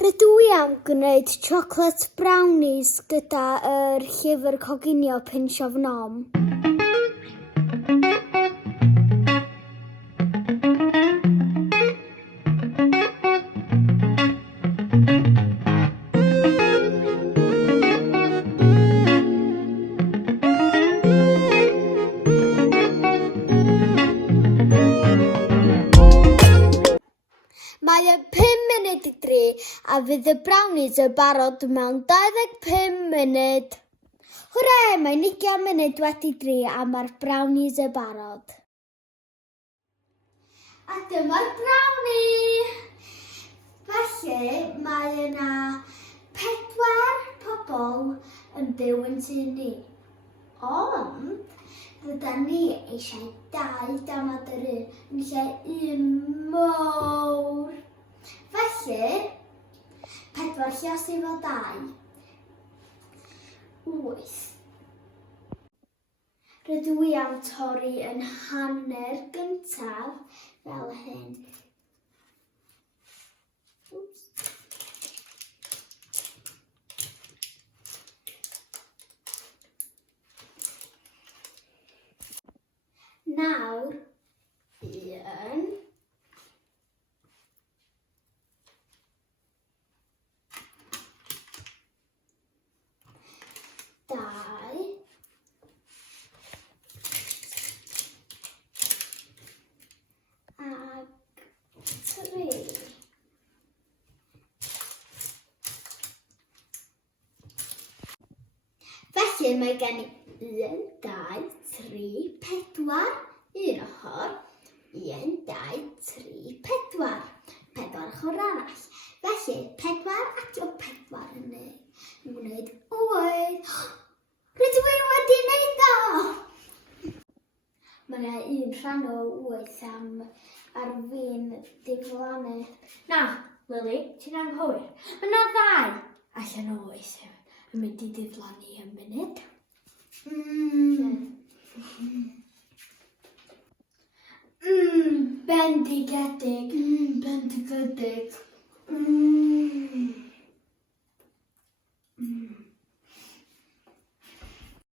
Rydw i am gwneud chocolate brownies gyda llyfr coginio Pinch of Nom. Mae 5 munud i 3 a fydd y brownies yn barod mewn 25 munud. Hwre, mae 20 munud wedi 3 a mae'r brownies yn barod. A dyma'r brownie! Felly, mae yna 4 pobl yn byw yn tŷ ni. Ond, rydyn ni eisiau 2 damaid yr un, yn lle 1 mowr. Felly, 4 lluosig o 2. 8. Rydw i am torri yn hanner gyntaf fel hyn. Oops. Nawr, 1, 2, ac 3. Felly mae gen i 1, 2, 3, 4, un ochr, 1, 2, 3, 4. 4 ochr arall. Felly, 4 ac o 4 yn gwneud 8. Rydw i wedi wneud o! Mae yna 1 rhan o 8 ar fi'n diflannu. Na, Lily, ti'n anghywir. Mae yna 2 allan o 8 yn mynd i diflannu yn munud. Bendigedig. Bendigedig.